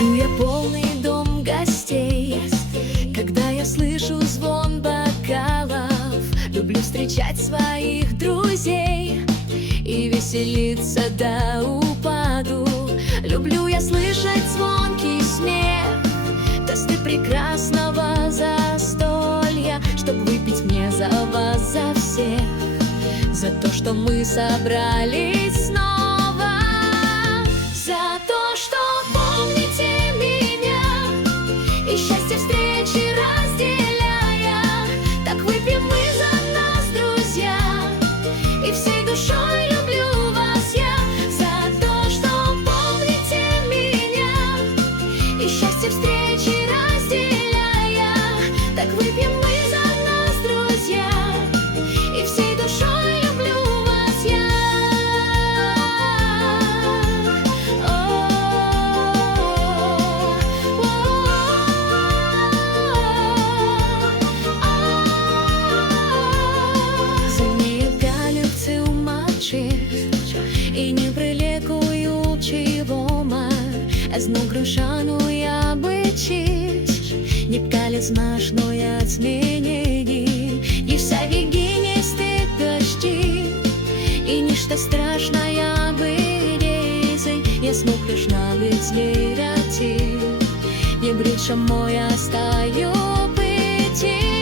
Люблю я полный дом гостей, когда я слышу звон бокалов. Люблю встречать своих друзей и веселиться до упаду. Люблю я слышать звонкий смех, тосты прекрасного застолья, чтоб выпить мне за вас, за всех, за то, что мы собрались снова, за то, что помните меня и счастье встречи разделяя. Так выпьем мы за нас, друзья, и всей душой люблю вас я. За то, что помните меня и счастье встречи разделяя. Так выпьем мы за нас, друзья, и всей душой люблю вас я. Замігали у матчі і не прилікуючи вома, зну грушану я бычись, не пкали смашную отменени, и вся вегинисты дожди, и ничто страшное быдезей, я смог лишь навіть не ряти, не брича моя стаю пыти.